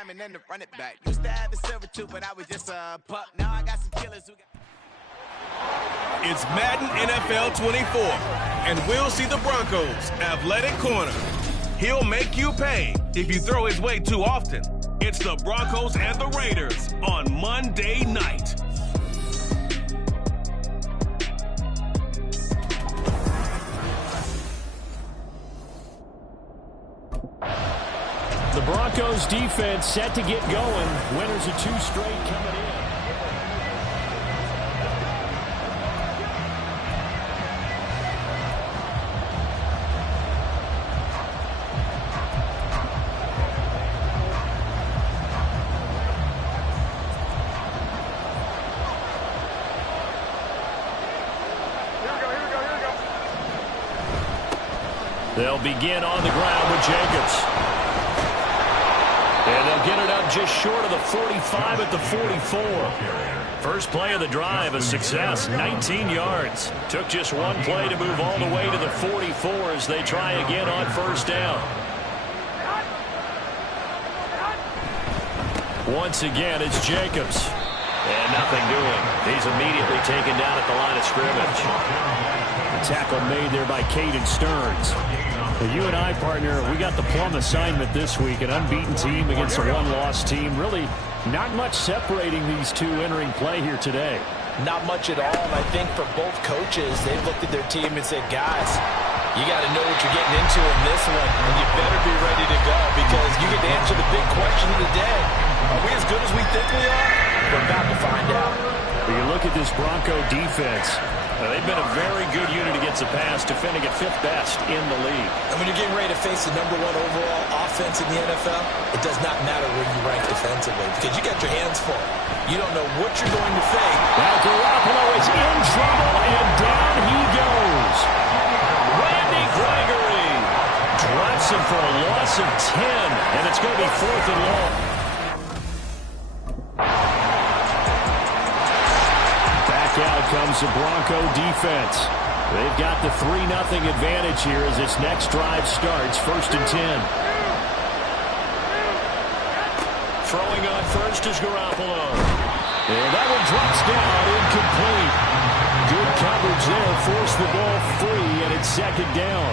lineman and the running back. Used to have a silver too, but I was just a pup. Now I got some killers who got... It's Madden NFL 24, and we'll see the Broncos' athletic corner. He'll make you pay if you throw his way too often. It's the Broncos and the Raiders on Monday night. The Broncos defense set to get going. Winners of 2 straight coming in. They'll begin on the ground with Jacobs. And they'll get it up just short of the 45 at the 44. First play of the drive, a success, 19 yards. Took just one play to move all the way to the 44 as they try again on first down. Once again, it's Jacobs. And nothing doing. He's immediately taken down at the line of scrimmage. The tackle made there by Caden Stearns. Well, you and I, partner, we got the plum assignment this week. An unbeaten team against a one-loss team. Really not much separating these two entering play here today. Not much at all. And I think for both coaches, they've looked at their team and said, guys, you got to know what you're getting into in this one, and you better be ready to go because you get to answer the big question of the day. Are we as good as we think we are? We're about to find out. When you look at this Bronco defense, they've been a very good unit against the pass, defending at 5th best in the league. And when you're getting ready to face the #1 overall offense in the NFL, it does not matter where you rank defensively because you got your hands full. You don't know what you're going to face. Now Garoppolo is in trouble, and down he goes. Randy Gregory drops him for a loss of 10, and it's going to be 4th and long. Out comes the Bronco defense. They've got the 3-0 advantage here as this next drive starts. 1st and 10. Throwing on first is Garoppolo. And that one drops down, incomplete. Good coverage there, forced the ball free, and it's 2nd down.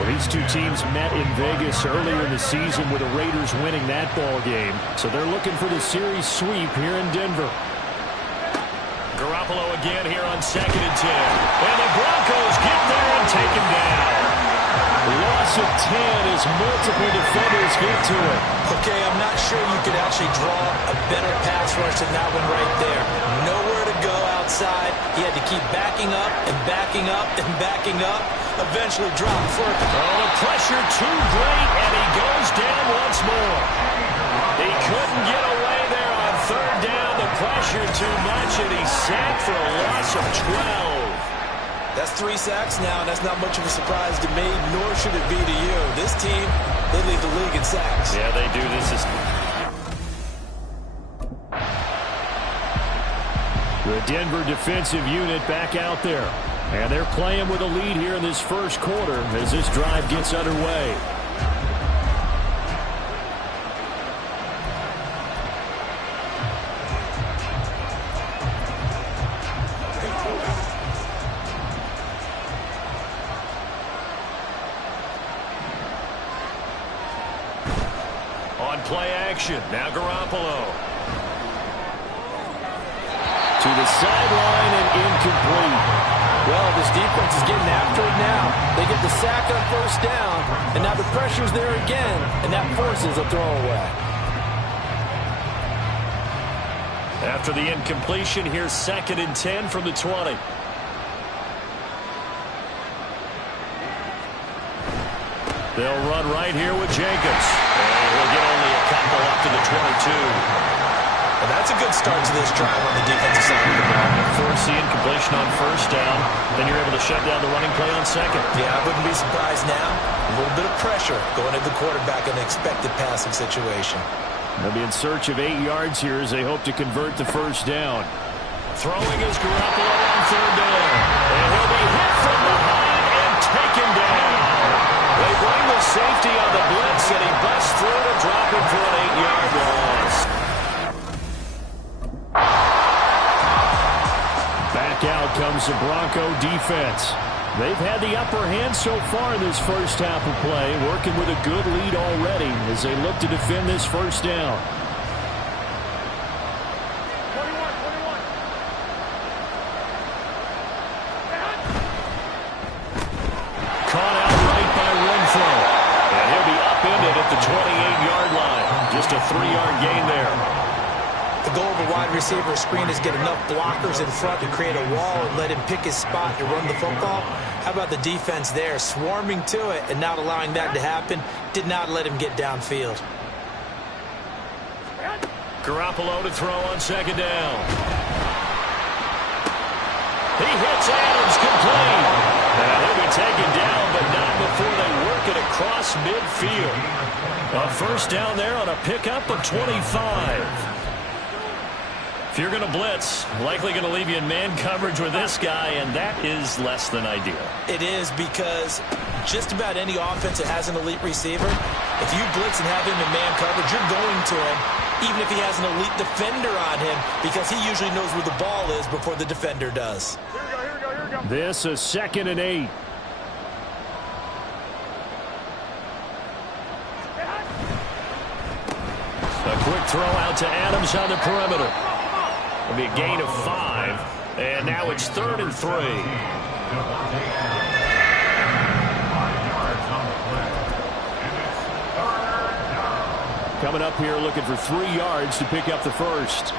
Well, these two teams met in Vegas earlier in the season with the Raiders winning that ball game. So they're looking for the series sweep here in Denver. Garoppolo again here on 2nd and 10. And the Broncos get there and take him down. Loss of 10 as multiple defenders get to it. Okay, I'm not sure you could actually draw a better pass rush than that one right there. Nowhere to go outside. He had to keep backing up and backing up and backing up. Eventually dropped first. Oh, the pressure too great, and he goes down once more. He couldn't get away there on 3rd down. The pressure too much, and he's sacked for a loss of 12. That's 3 sacks now, and that's not much of a surprise to me, nor should it be to you. This team, they lead the league in sacks. Yeah, they do. This is the Denver defensive unit back out there. And they're playing with a lead here in this first quarter as this drive gets underway. Play action. Now Garoppolo. To the sideline and incomplete. Well, this defense is getting after it now. They get the sack on 1st down, and now the pressure's there again, and that forces a throwaway. After the incompletion, here's 2nd and 10 from the 20. They'll run right here with Jacobs. And he'll get only a couple up to the 22. And that's a good start to this drive on the defensive side of the ball. Force the incompletion on 1st down. Then you're able to shut down the running play on 2nd. Yeah, I wouldn't be surprised now. A little bit of pressure going into the quarterback in an expected passing situation. They'll be in search of 8 yards here as they hope to convert the 1st down. Throwing is Garoppolo on 3rd down. And he'll be hit from behind and taken down. They bring the safety on the blitz, and he busts through to drop him for an 8-yard comes the Bronco defense. They've had the upper hand so far in this first half of play, working with a good lead already as they look to defend this first down. Caught out right by Renfro. And he'll be upended at the 28-yard line. Just a 3-yard gain there. The goal of a wide receiver screen is get enough blockers in front to create a wall and let him pick his spot to run the football. How about the defense there, swarming to it and not allowing that to happen? Did not let him get downfield. Garoppolo to throw on second down. He hits Adams complete. And he'll be taken down, but not before they work it across midfield. A first down there on a pickup of 25. If you're going to blitz, likely going to leave you in man coverage with this guy, and that is less than ideal. It is, because just about any offense that has an elite receiver, if you blitz and have him in man coverage, you're going to him, even if he has an elite defender on him, because he usually knows where the ball is before the defender does. Here we go. This is 2nd and 8. A quick throw out to Adams on the perimeter. It'll be a gain of 5, and now it's 3rd and 3. Coming up here looking for 3 yards to pick up the first.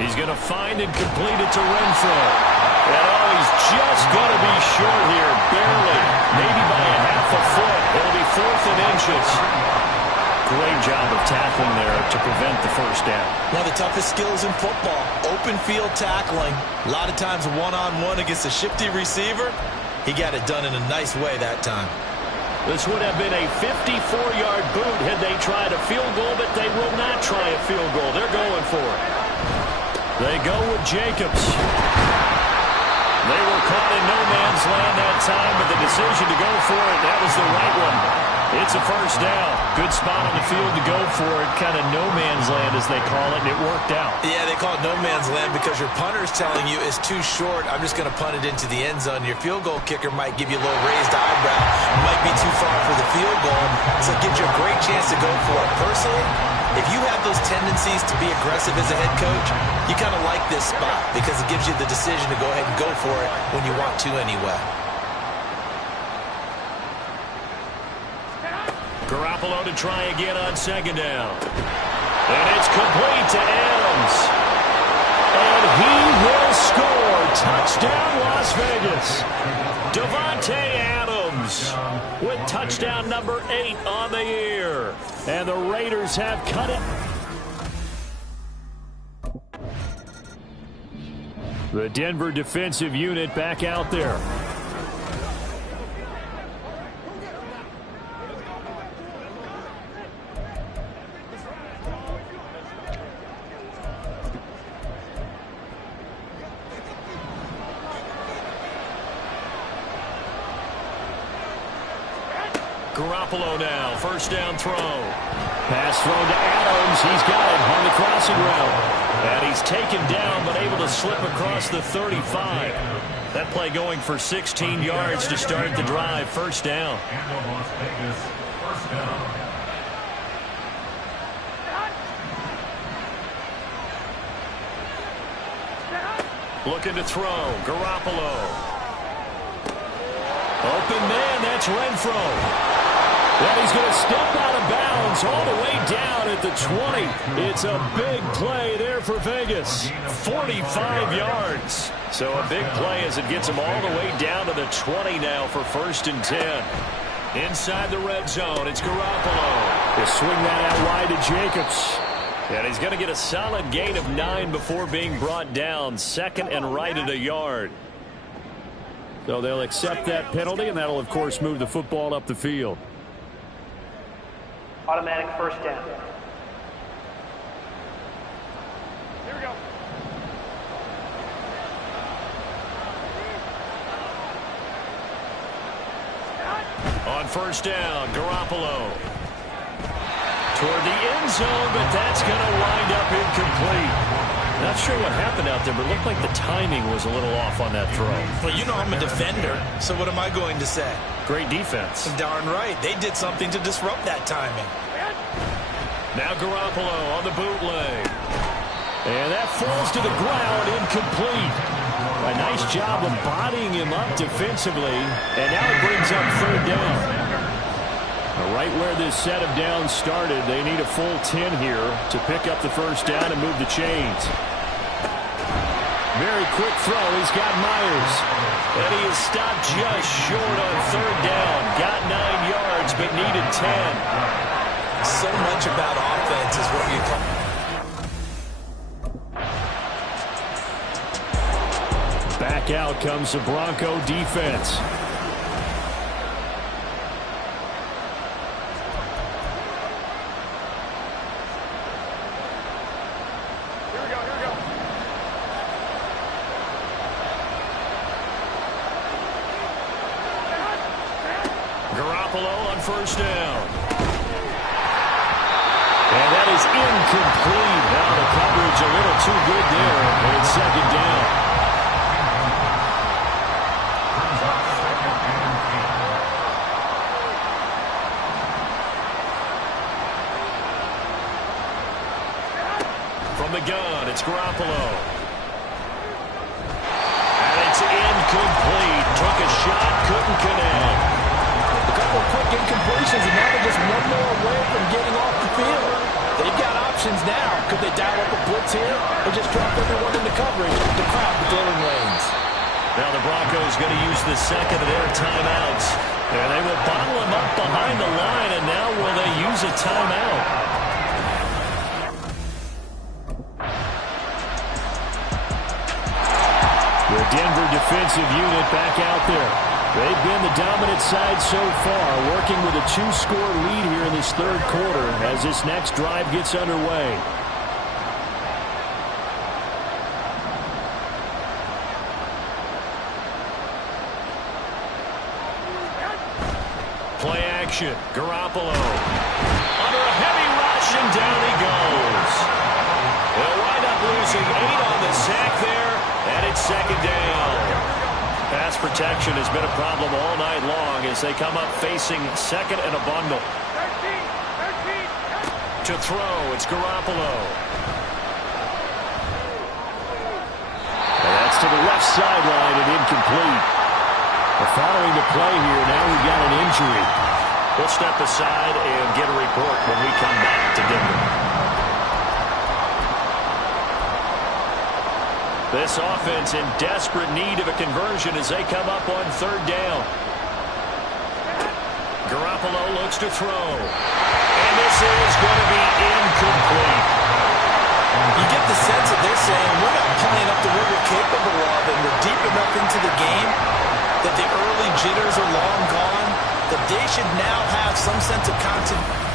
He's going to find and complete it to Renfro. And he's just going to be short here, barely, maybe by a half a foot. It'll be 4th and inches. Great job of tackling there to prevent the first down. One of the toughest skills in football, open field tackling. A lot of times one-on-one against a shifty receiver. He got it done in a nice way that time. This would have been a 54-yard boot had they tried a field goal, but they will not try a field goal. They're going for it. They go with Jacobs. They were caught in no man's land that time, but the decision to go for it, that was the right one. It's a first down. Good spot on the field to go for it. Kind of no man's land, as they call it, and it worked out. Yeah, they call it no man's land because your punter's telling you it's too short. I'm just going to punt it into the end zone. Your field goal kicker might give you a little raised eyebrow. Might be too far for the field goal, so it gives you a great chance to go for it. Personally, if you have those tendencies to be aggressive as a head coach, you kind of like this spot because it gives you the decision to go ahead and go for it when you want to anyway. Garoppolo to try again on second down. And it's complete to Adams. And he will score. Touchdown, Las Vegas. Davante Adams with touchdown number 8 on the year. And the Raiders have cut it. The Denver defensive unit back out there. Garoppolo now, first down throw. Pass thrown to Adams. He's got it on the crossing route. And he's taken down, but able to slip across the 35. That play going for 16 yards to start the drive. First down. Looking to throw. Garoppolo. Open man, that's Renfro. Well, he's going to step out of bounds all the way down at the 20. It's a big play there for Vegas. 45 yards. So a big play as it gets him all the way down to the 20 now for 1st and 10. Inside the red zone, it's Garoppolo. He'll swing that out wide to Jacobs. And he's going to get a solid gain of 9 before being brought down. 2nd and right at a yard. So they'll accept that penalty, and that'll, of course, move the football up the field. Automatic first down. Here we go. On first down, Garoppolo. Toward the end zone, but that's going to wind up incomplete. Not sure what happened out there, but it looked like the timing was a little off on that throw. Well, you know I'm a defender, so what am I going to say? Great defense. Darn right. They did something to disrupt that timing. Now Garoppolo on the bootleg. And that falls to the ground, incomplete. A nice job of bodying him up defensively, and now it brings up third down. Right where this set of downs started, they need a full 10 here to pick up the first down and move the chains. Very quick throw. He's got Myers. And he is stopped just short on third down. Got 9 yards, but needed 10. So much about offense is what you call. Back out comes the Bronco defense. First down. And that is incomplete. Now the coverage a little too good there. And it's second down. From the gun, it's Garoppolo. And it's incomplete. Took a shot, couldn't connect. Quick incompletions, and now they're just one more away from getting off the field. They've got options now. Could they dial up a blitz here or just drop everyone into coverage to crowd the throwing lanes? Now the Broncos going to use the second of their timeouts. And they will bottle him up behind the line, and now will they use a timeout? The Denver defensive unit back out there. They've been the dominant side so far, working with a 2-score lead here in this third quarter as this next drive gets underway. Play action. Garoppolo. Under a heavy rush, and down he goes. They'll wind up losing 8 on the sack there, and it's second down. Pass protection has been a problem all night long as they come up facing second and a bundle. To throw, it's Garoppolo. And that's to the left sideline and incomplete. Following the play here, now we've got an injury. We'll step aside and get a report when we come back to Denver. This offense in desperate need of a conversion as they come up on third down. Garoppolo looks to throw. And this is going to be incomplete. You get the sense that they're saying we're not playing up to what we're capable of, and we're deep enough into the game that the early jitters are long gone, that they should now have some sense of continuity.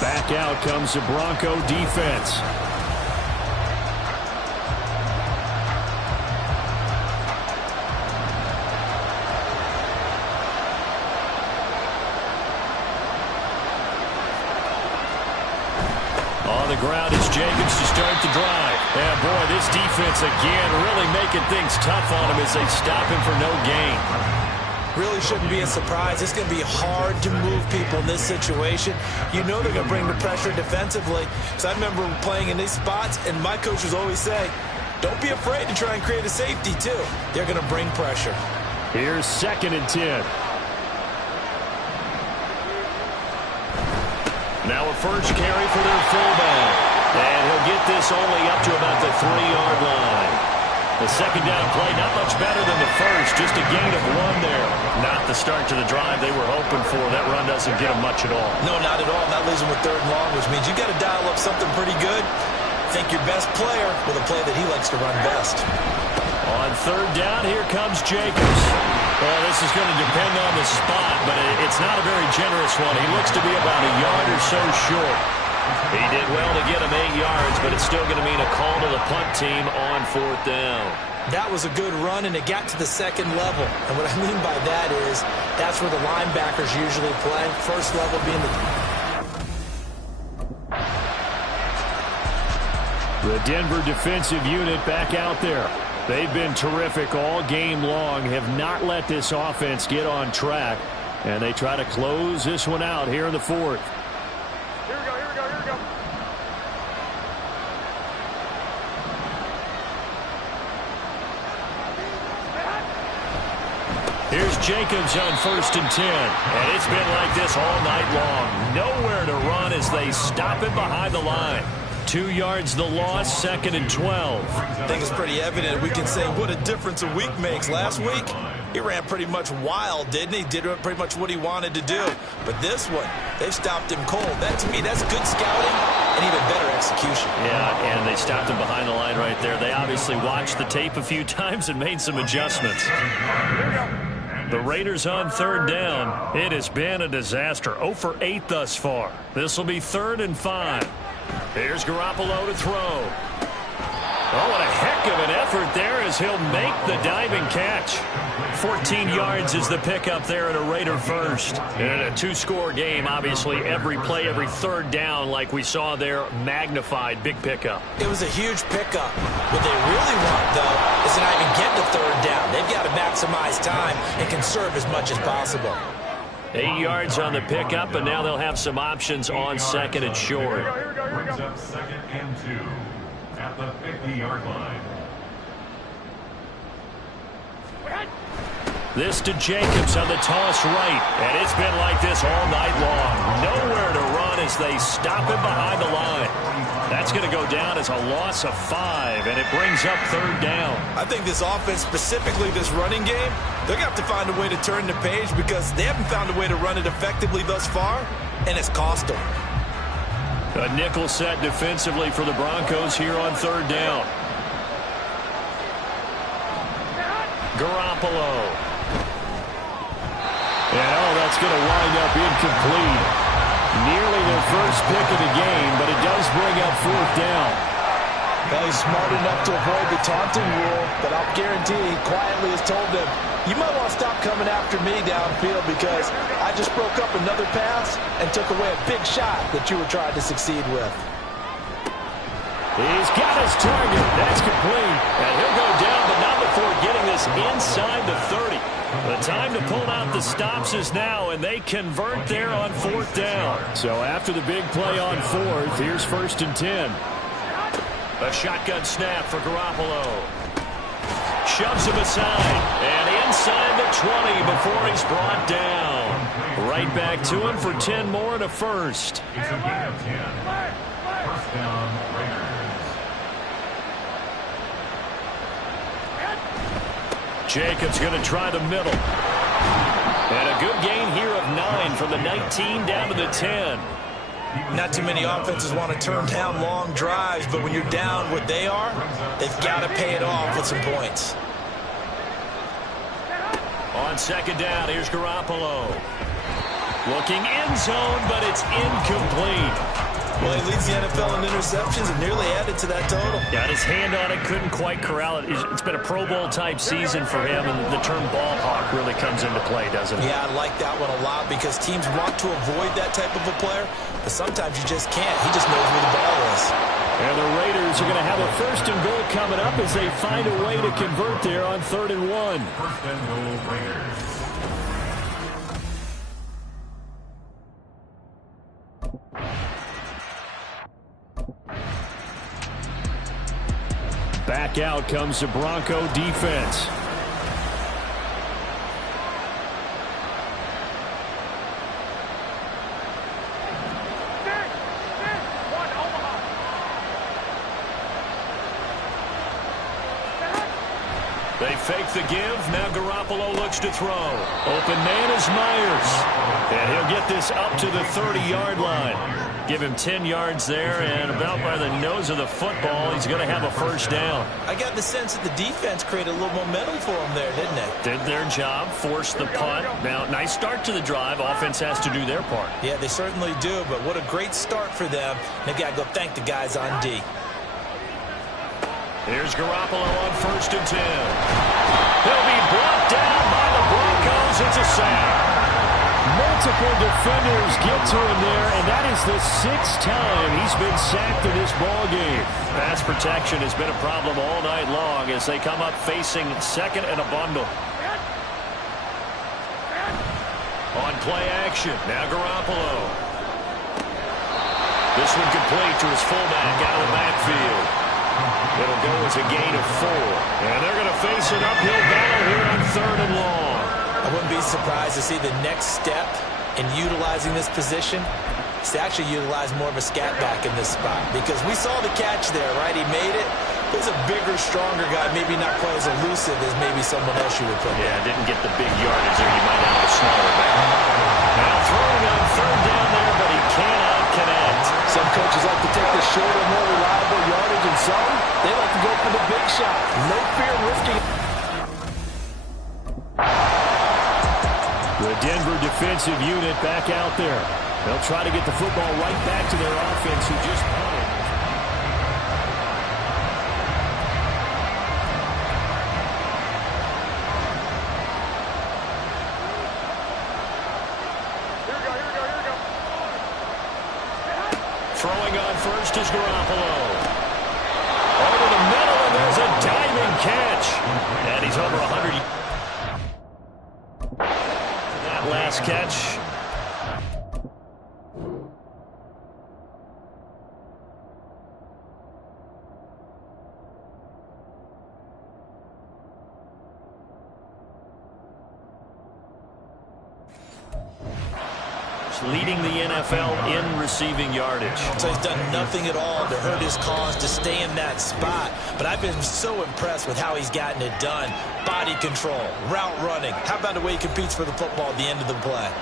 Back out comes the Bronco defense. On the ground is Jacobs to start the drive. And boy, this defense again really making things tough on him as they stop him for no gain. Really shouldn't be a surprise. It's going to be hard to move people in this situation. You know they're going to bring the pressure defensively. So I remember playing in these spots, and my coaches always say, don't be afraid to try and create a safety, too. They're going to bring pressure. Here's 2nd and 10. Now a first carry for their fullback. And he'll get this only up to about the 3-yard line. The second down play, not much better than the first, just a gain of 1 there. Not the start to the drive they were hoping for. That run doesn't get them much at all. No, not at all. That leaves them with 3rd and long, which means you got to dial up something pretty good. Think your best player with a play that he likes to run best. On 3rd down, here comes Jacobs. Well, this is going to depend on the spot, but it's not a very generous one. He looks to be about a yard or so short. He did well to get him 8 yards, but it's still going to mean a call to the punt team on 4th down. That was a good run, and it got to the second level. And what I mean by that is that's where the linebackers usually play. First level being the Denver defensive unit back out there. They've been terrific all game long, have not let this offense get on track, and they try to close this one out here in the 4th. Here we go, here we go, here we go. Here's Jacobs on 1st and 10, and it's been like this all night long. Nowhere to run as they stop him behind the line. 2 yards the loss, 2nd and 12. I think it's pretty evident. We can say what a difference a week makes. Last week, he ran pretty much wild, didn't he? Did pretty much what he wanted to do. But this one, they've stopped him cold. That, to me, that's good scouting and even better execution. Yeah, and they stopped him behind the line right there. They obviously watched the tape a few times and made some adjustments. The Raiders on 3rd down. It has been a disaster. 0 for 8 thus far. This will be 3rd and 5. Here's Garoppolo to throw. Oh, what a heck of an effort there as he'll make the diving catch. 14 yards is the pickup there at a Raider first. And in a 2-score game, obviously, every play, every 3rd down, like we saw there, magnified. Big pickup. It was a huge pickup. What they really want, though, is to not even get to 3rd down. They've got to maximize time and conserve as much as possible. 8 yards on the pickup, and now they'll have some options on 2nd and short. Brings up 2nd and 2 at the 50-yard line. This to Jacobs on the toss right, and it's been like this all night long. Nowhere to run as they stop him behind the line. That's going to go down as a loss of 5, and it brings up 3rd down. I think this offense, specifically this running game, they're going to have to find a way to turn the page because they haven't found a way to run it effectively thus far, and it's cost them. A nickel set defensively for the Broncos here on 3rd down. Garoppolo. And that's going to wind up incomplete. Nearly their first pick of the game, but it does bring up 4th down. Well, he's smart enough to avoid the taunting rule, but I'll guarantee he quietly has told them, you might want to stop coming after me downfield because I just broke up another pass and took away a big shot that you were trying to succeed with. He's got his target. That's complete. And he'll go down, but not before getting this inside the 30. The time to pull out the stops is now, and they convert there on 4th down. So after the big play on 4th, here's 1st and 10. A shotgun snap for Garoppolo. Shoves him aside, and inside the 20 before he's brought down. Right back to him for 10 more and a first. It's a gain of 10. 1st down, Raiders. Jacobs going to try the middle. And a good gain here of 9 from the 19 down to the 10. Not too many offenses want to turn down long drives, but when you're down what they are, they've got to pay it off with some points. On 2nd down, here's Garoppolo. Looking end zone, but it's incomplete. Well, he leads the NFL in interceptions and nearly added to that total. Got his hand on it, couldn't quite corral it. It's been a Pro Bowl-type season for him, and the term ball hawk really comes into play, doesn't it? Yeah, I like that one a lot because teams want to avoid that type of a player, but sometimes you just can't. He just knows where the ball is. And the Raiders are going to have a 1st and goal coming up as they find a way to convert there on 3rd and 1. 1st and goal, Raiders. Back out comes the Bronco defense. They fake the give. Now Garoppolo looks to throw. Open man is Myers. And he'll get this up to the 30-yard line. Give him 10 yards there, and about by the nose of the football, he's going to have a 1st down. I got the sense that the defense created a little momentum for him there, didn't they? Did their job, forced the punt. Now, nice start to the drive. Offense has to do their part. Yeah, they certainly do, but what a great start for them. They've got to go thank the guys on D. Here's Garoppolo on 1st and 10. He'll be brought down by the Broncos. It's a sack. Multiple defenders get to him there, and that is the 6th time he's been sacked in this ballgame. Pass protection has been a problem all night long as they come up facing 2nd and a bundle. On play action, now Garoppolo. This one complete to his fullback out of the backfield. It'll go as a gain of 4. And they're going to face an uphill battle here on 3rd and long. I wouldn't be surprised to see the next step in utilizing this position is to actually utilize more of a scat back in this spot, because we saw the catch there, right? He made it. There's a bigger, stronger guy, maybe not quite as elusive as maybe someone else you would put there. Yeah, didn't get the big yardage there. You might have a smaller back. Now throwing on 3rd down there, but he cannot connect. Some coaches like to take the shorter, more reliable yardage, and some, they like to go for the big shot. No fear risking. The Denver defensive unit back out there. They'll try to get the football right back to their offense who just punted. Throwing on 1st is Garoppolo. Over the middle, and there's a diving catch. And he's over 100. That last catch. Leading the NFL in receiving yardage. So he's done nothing at all to hurt his cause, to stay in that spot. But I've been so impressed with how he's gotten it done. Body control, route running. How about the way he competes for the football at the end of the play?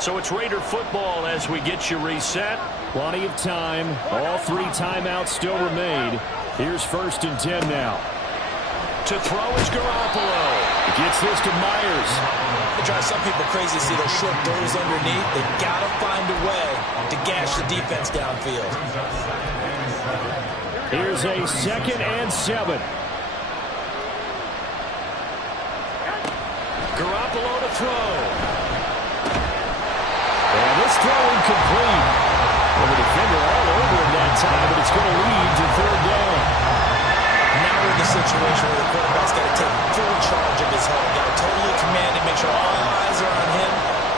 So it's Raider football as we get you reset. Plenty of time. All 3 timeouts still remain. Here's 1st and 10 now. To throw is Garoppolo. He gets this to Myers. It drives some people crazy to see those short throws underneath. They got to find a way to gash the defense downfield. Here's a 2nd and 7. Garoppolo to throw. And this throw incomplete. Well, the defender all over him that time, but it's going to lead to 3rd down. Now we're in the situation where the quarterback's got to take full charge of his home. Got to totally command and make sure all eyes are on him.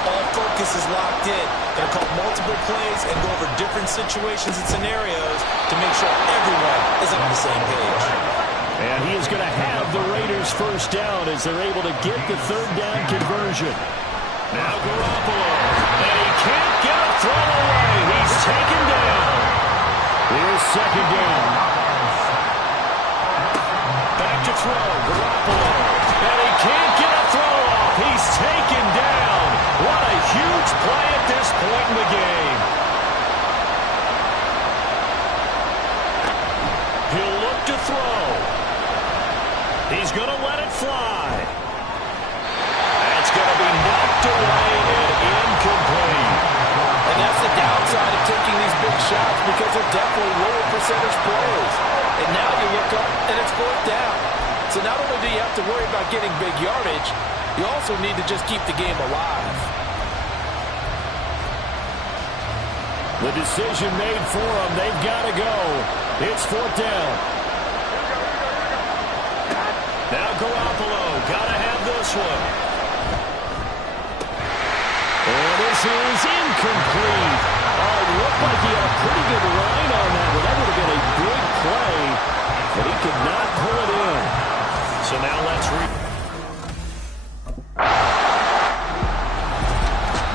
All focus is locked in. Going to call multiple plays and go over different situations and scenarios to make sure everyone is on the same page. And he is going to have the Raiders 1st down as they're able to get the 3rd down conversion. Now Garoppolo. And he can't get a throw away. He's taken down. Here's 2nd down. Back to throw, Garoppolo, and he can't get a throw off. He's taken down. What a huge play at this point in the game. He'll look to throw. He's going to let it fly. That's going to be knocked away and incomplete. And that's the downside of taking these big shots, because they're definitely lower percentage plays. And now you look up, and it's 4th down. So not only do you have to worry about getting big yardage, you also need to just keep the game alive. The decision made for them. They've got to go. It's 4th down. Now Garoppolo. Got to have this one. And this is incomplete. Oh, it looked like he had a pretty good line on that one. That would have been a big play, but he could not pull it in. So now let's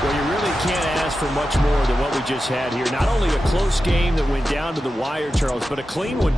Well, you really can't ask for much more than what we just had here. Not only a close game that went down to the wire, Charles, but a clean one.